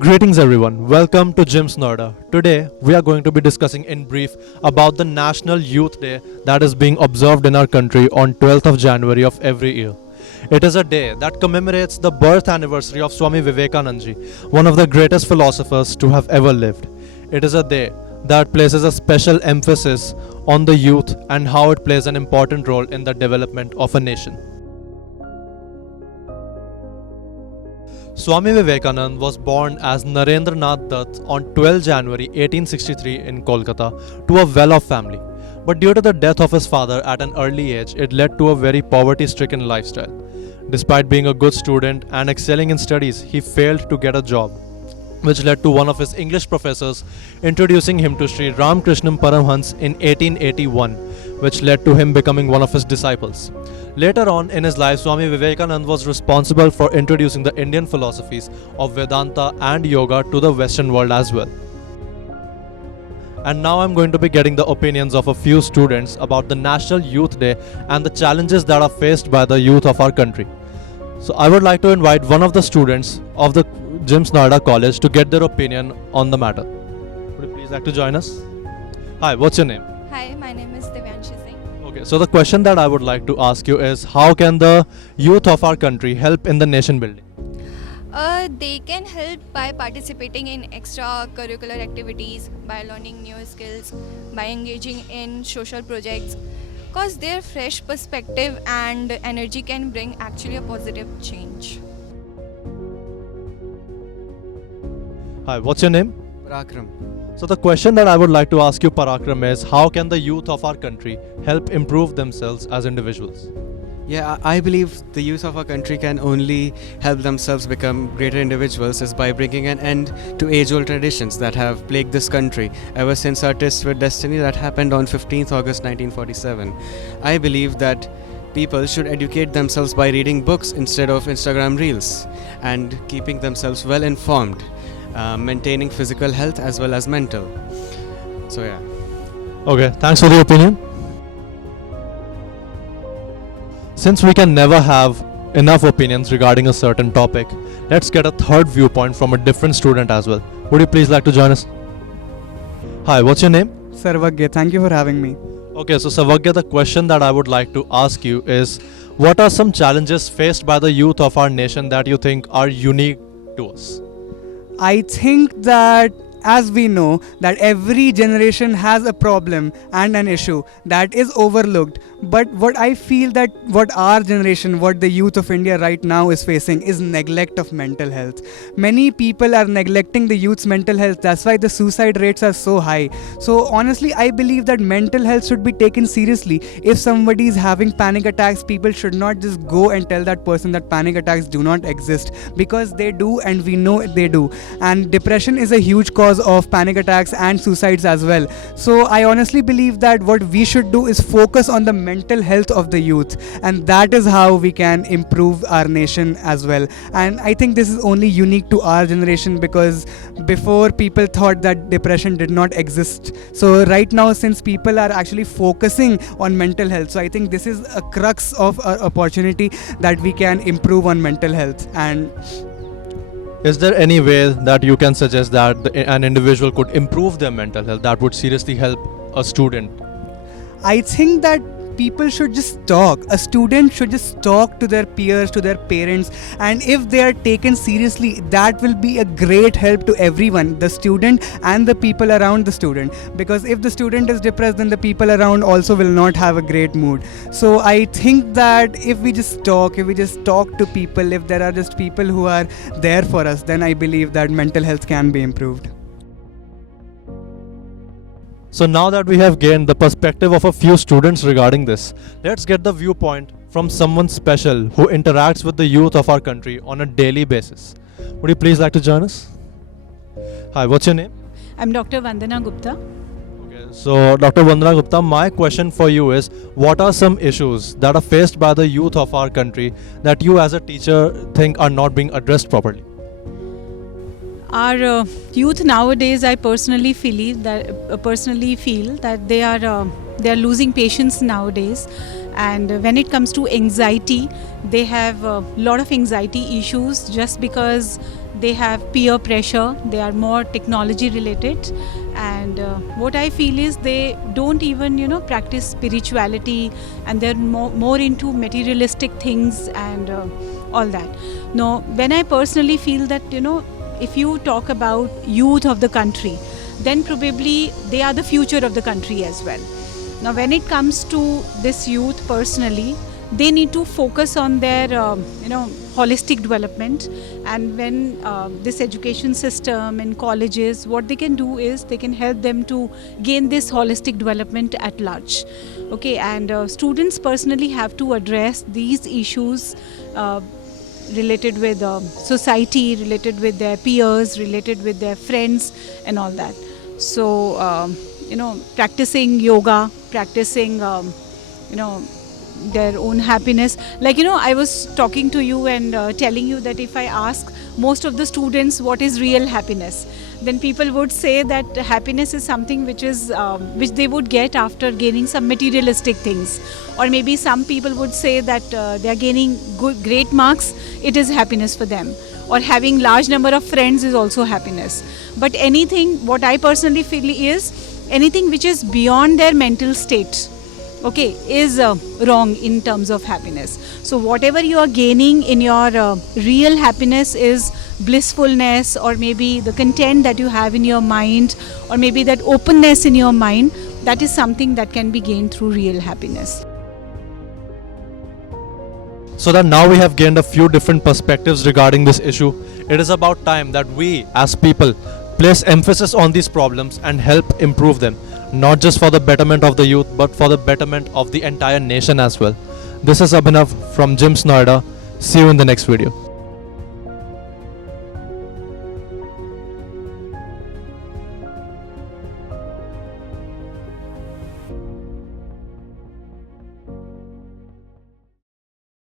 Greetings everyone, welcome to Gyms Noida. Today we are going to be discussing in brief about the National Youth Day that is being observed in our country on 12th of January of every year. It is a day that commemorates the birth anniversary of Swami Vivekanand ji, one of the greatest philosophers to have ever lived. It is a day that places a special emphasis on the youth and how it plays an important role in the development of a nation. Swami Vivekanand was born as Narendranath Dutt on 12 January 1863 in Kolkata to a well-off family. But due to the death of his father at an early age, it led to a very poverty-stricken lifestyle. Despite being a good student and excelling in studies, he failed to get a job, which led to one of his English professors introducing him to Sri Ramakrishna Paramhans in 1881, which led to him becoming one of his disciples. Later on in his life, Swami Vivekanand was responsible for introducing the Indian philosophies of Vedanta and Yoga to the Western world as well. And now I'm going to be getting the opinions of a few students about the National Youth Day and the challenges that are faced by the youth of our country. So I would like to invite one of the students of the Gyms Noida College to get their opinion on the matter. Would you please like to join us? Hi, what's your name? Hi, my name is Singh. Okay, so the question that I would like to ask you is, how can the youth of our country help in the nation building? They can help by participating in extracurricular activities, by learning new skills, by engaging in social projects, because their fresh perspective and energy can bring actually a positive change. Hi, what's your name? Parakram. So the question that I would like to ask you, Parakram, is how can the youth of our country help improve themselves as individuals? Yeah, I believe the youth of our country can only help themselves become greater individuals is by bringing an end to age-old traditions that have plagued this country ever since our tryst with destiny that happened on 15th August 1947. I believe that people should educate themselves by reading books instead of Instagram reels and keeping themselves well informed. Maintaining physical health as well as mental. So yeah. Okay, thanks for the opinion. Since we can never have enough opinions regarding a certain topic, let's get a third viewpoint from a different student as well. Would you please like to join us? Hi, what's your name? Sarvagya, thank you for having me. Okay, so Savagya, the question that I would like to ask you is, what are some challenges faced by the youth of our nation that you think are unique to us? I think that as we know that every generation has a problem and an issue that is overlooked, but what I feel that what our generation, what the youth of India right now is facing is neglect of mental health. Many people are neglecting the youth's mental health. That's why the suicide rates are so high. So honestly, I believe that mental health should be taken seriously. If somebody is having panic attacks, people should not just go and tell that person that panic attacks do not exist, because they do, and we know they do. And depression is a huge cause of panic attacks and suicides as well. So I honestly believe that what we should do is focus on the mental health of the youth, and that is how we can improve our nation as well. And I think this is only unique to our generation, because before people thought that depression did not exist. So right now, since people are actually focusing on mental health, so I think this is a crux of our opportunity that we can improve on mental health. And is there any way that you can suggest that an individual could improve their mental health that would seriously help a student? I think that people should just talk. A student should just talk to their peers, to their parents, and if they are taken seriously, that will be a great help to everyone, the student and the people around the student. Because if the student is depressed, then the people around also will not have a great mood. So I think that if we just talk to people, if there are just people who are there for us, then I believe that mental health can be improved. So now that we have gained the perspective of a few students regarding this, let's get the viewpoint from someone special who interacts with the youth of our country on a daily basis. Would you please like to join us? Hi, what's your name? I'm Dr. Vandana Gupta. Okay, so Dr. Vandana Gupta, my question for you is, what are some issues that are faced by the youth of our country that you as a teacher think are not being addressed properly? Our youth nowadays, I personally feel that they are losing patience nowadays, And when it comes to anxiety, they have a lot of anxiety issues just because they have peer pressure. They are more technology related, and what I feel is they don't even practice spirituality, and they're more into materialistic things and all that. Now, when I personally feel that if you talk about youth of the country, then probably they are the future of the country as well. Now, when it comes to this youth personally, they need to focus on their holistic development. And when this education system in colleges, what they can do is they can help them to gain this holistic development at large. Okay, and students personally have to address these issues related with society, related with their peers, related with their friends and all that. So practicing yoga, practicing their own happiness. Like I was talking to you and telling you that if I ask most of the students what is real happiness, then people would say that happiness is something which which they would get after gaining some materialistic things. Or maybe some people would say that they are gaining great marks, it is happiness for them. Or having large number of friends is also happiness. But anything, what I personally feel is anything which is beyond their mental state, okay, is wrong in terms of happiness. So whatever you are gaining in your real happiness is blissfulness, or maybe the content that you have in your mind, or maybe that openness in your mind, that is something that can be gained through real happiness. So that now we have gained a few different perspectives regarding this issue, it is about time that we as people place emphasis on these problems and help improve them, not just for the betterment of the youth but for the betterment of the entire nation as well. This is Abhinav from Bajmc Noida. See you in the next video.